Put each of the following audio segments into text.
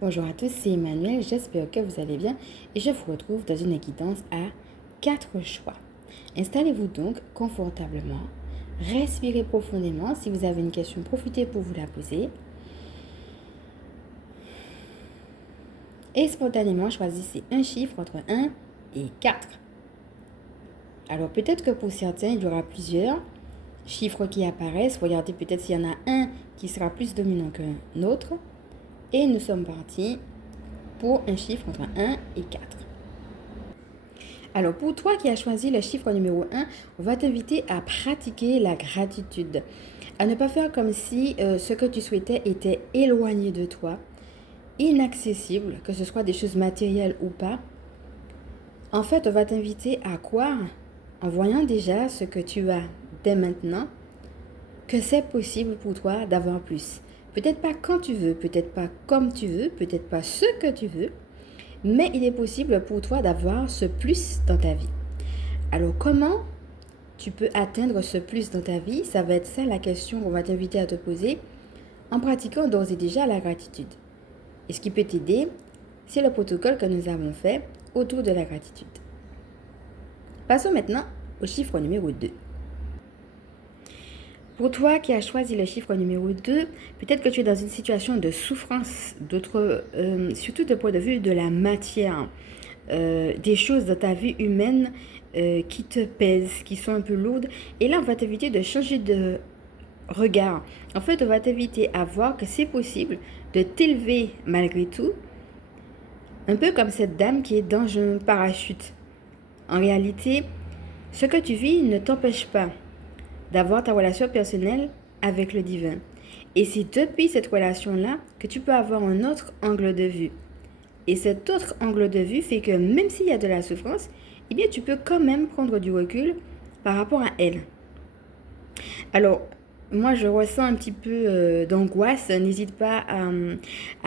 Bonjour à tous, c'est Emmanuel, j'espère que vous allez bien et je vous retrouve dans une guidance à 4 choix. Installez-vous donc confortablement, respirez profondément. Si vous avez une question, profitez pour vous la poser. Et spontanément, choisissez un chiffre entre 1 et 4. Alors peut-être que pour certains, il y aura plusieurs chiffres qui apparaissent. Regardez peut-être s'il y en a un qui sera plus dominant qu'un autre. Et nous sommes partis pour un chiffre entre 1 et 4. Alors, pour toi qui as choisi le chiffre numéro 1, on va t'inviter à pratiquer la gratitude. À ne pas faire comme si ce que tu souhaitais était éloigné de toi, inaccessible, que ce soit des choses matérielles ou pas. En fait, on va t'inviter à croire, en voyant déjà ce que tu as dès maintenant, que c'est possible pour toi d'avoir plus. Peut-être pas quand tu veux, peut-être pas comme tu veux, peut-être pas ce que tu veux, mais il est possible pour toi d'avoir ce plus dans ta vie. Alors comment tu peux atteindre ce plus dans ta vie? Ça va être ça la question qu'on va t'inviter à te poser en pratiquant d'ores et déjà la gratitude. Et ce qui peut t'aider, c'est le protocole que nous avons fait autour de la gratitude. Passons maintenant au chiffre numéro 2. Pour toi qui as choisi le chiffre numéro 2, peut-être que tu es dans une situation de souffrance, surtout du point de vue de la matière, des choses dans ta vie humaine qui te pèsent, qui sont un peu lourdes. Et là, on va t'inviter de changer de regard. En fait, on va t'inviter à voir que c'est possible de t'élever malgré tout, un peu comme cette dame qui est dans un parachute. En réalité, ce que tu vis ne t'empêche pas d'avoir ta relation personnelle avec le divin. Et c'est depuis cette relation-là que tu peux avoir un autre angle de vue. Et cet autre angle de vue fait que même s'il y a de la souffrance, eh bien tu peux quand même prendre du recul par rapport à elle. Alors, moi je ressens un petit peu d'angoisse. N'hésite pas à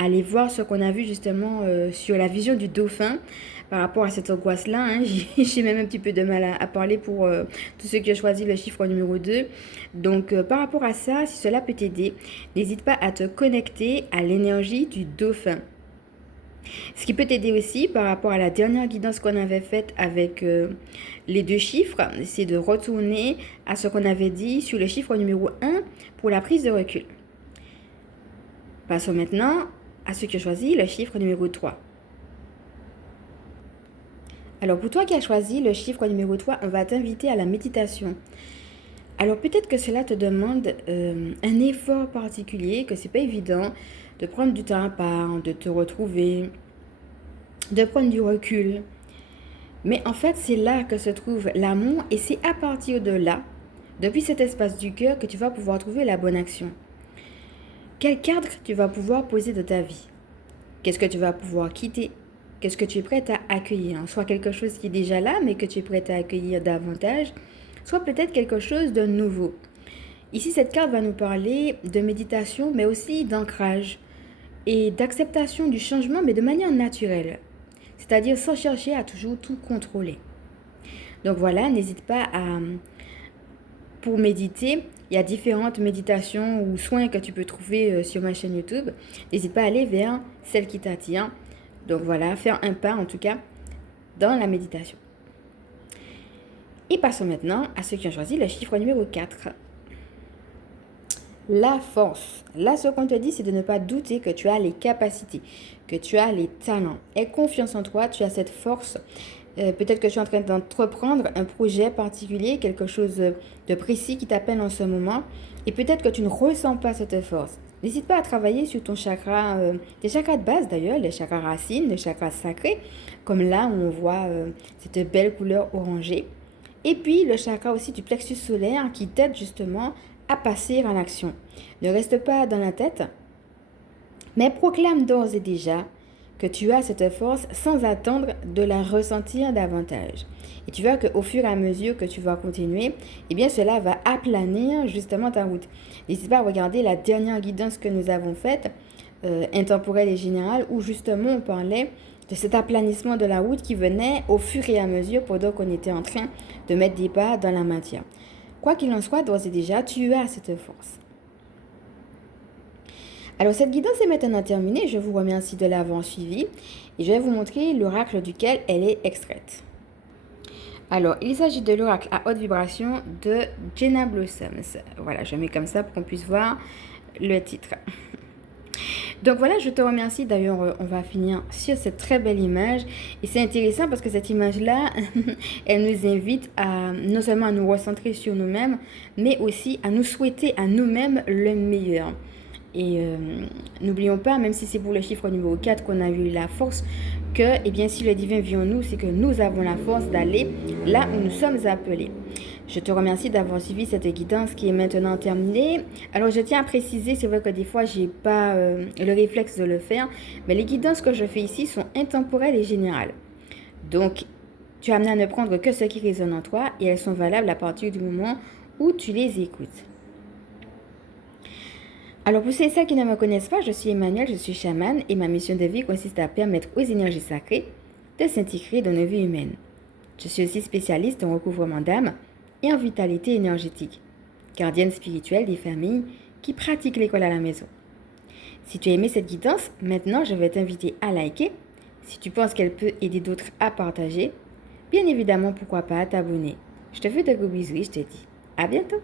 aller voir ce qu'on a vu justement sur la vision du dauphin. Par rapport à cette angoisse-là, hein, j'ai même un petit peu de mal à parler pour tous ceux qui ont choisi le chiffre numéro 2. Donc, par rapport à ça, si cela peut t'aider, n'hésite pas à te connecter à l'énergie du dauphin. Ce qui peut t'aider aussi par rapport à la dernière guidance qu'on avait faite avec les 2 chiffres, c'est de retourner à ce qu'on avait dit sur le chiffre numéro 1 pour la prise de recul. Passons maintenant à ceux qui ont choisi le chiffre numéro 3. Alors pour toi qui as choisi le chiffre numéro 3, on va t'inviter à la méditation. Alors peut-être que cela te demande un effort particulier, que c'est pas évident de prendre du temps à part, de te retrouver, de prendre du recul. Mais en fait, c'est là que se trouve l'amour et c'est à partir de là, depuis cet espace du cœur, que tu vas pouvoir trouver la bonne action. Quel cadre tu vas pouvoir poser de ta vie? Qu'est-ce que tu vas pouvoir quitter? Qu'est-ce que tu es prête à accueillir? Soit quelque chose qui est déjà là, mais que tu es prête à accueillir davantage, soit peut-être quelque chose de nouveau. Ici, cette carte va nous parler de méditation, mais aussi d'ancrage et d'acceptation du changement, mais de manière naturelle. C'est-à-dire sans chercher à toujours tout contrôler. Donc voilà, n'hésite pas pour méditer, il y a différentes méditations ou soins que tu peux trouver sur ma chaîne YouTube. N'hésite pas à aller vers celle qui t'attire. Donc voilà, faire un pas en tout cas dans la méditation. Et passons maintenant à ceux qui ont choisi le chiffre numéro 4. La force. Là, ce qu'on te dit, c'est de ne pas douter que tu as les capacités, que tu as les talents. Aie confiance en toi, tu as cette force. Peut-être que tu es en train d'entreprendre un projet particulier, quelque chose de précis qui t'appelle en ce moment. Et peut-être que tu ne ressens pas cette force. N'hésite pas à travailler sur ton chakra, tes chakras de base d'ailleurs, les chakras racines, les chakras sacrés, comme là où on voit cette belle couleur orangée. Et puis le chakra aussi du plexus solaire qui t'aide justement à passer à l'action. Ne reste pas dans la tête, mais proclame d'ores et déjà que tu as cette force sans attendre de la ressentir davantage. Et tu vois qu'au fur et à mesure que tu vas continuer, eh bien cela va aplanir justement ta route. N'hésite pas à regarder la dernière guidance que nous avons faite, intemporelle et générale, où justement on parlait de cet aplanissement de la route qui venait au fur et à mesure pendant qu'on était en train de mettre des pas dans la matière. Quoi qu'il en soit, d'ores et déjà, tu as cette force. Alors cette guidance est maintenant terminée, je vous remercie de l'avoir suivie et je vais vous montrer l'oracle duquel elle est extraite. Alors, il s'agit de l'oracle à haute vibration de Jenna Blossoms. Voilà, je mets comme ça pour qu'on puisse voir le titre. Donc voilà, je te remercie. D'ailleurs, on va finir sur cette très belle image. Et c'est intéressant parce que cette image-là, elle nous invite à non seulement à nous recentrer sur nous-mêmes, mais aussi à nous souhaiter à nous-mêmes le meilleur. Et n'oublions pas, même si c'est pour le chiffre numéro 4 qu'on a eu la force, que eh bien, si le divin vit en nous, c'est que nous avons la force d'aller là où nous sommes appelés. Je te remercie d'avoir suivi cette guidance qui est maintenant terminée. Alors, je tiens à préciser, c'est vrai que des fois, je n'ai pas le réflexe de le faire, mais les guidances que je fais ici sont intemporelles et générales. Donc, tu as amené à ne prendre que ce qui résonne en toi et elles sont valables à partir du moment où tu les écoutes. Alors pour ceux et celles qui ne me connaissent pas, je suis Emmanuel, je suis chamane et ma mission de vie consiste à permettre aux énergies sacrées de s'intégrer dans nos vies humaines. Je suis aussi spécialiste en recouvrement d'âme et en vitalité énergétique, gardienne spirituelle des familles qui pratiquent l'école à la maison. Si tu as aimé cette guidance, maintenant je vais t'inviter à liker. Si tu penses qu'elle peut aider d'autres à partager, bien évidemment pourquoi pas à t'abonner. Je te fais de gros bisous et je te dis à bientôt.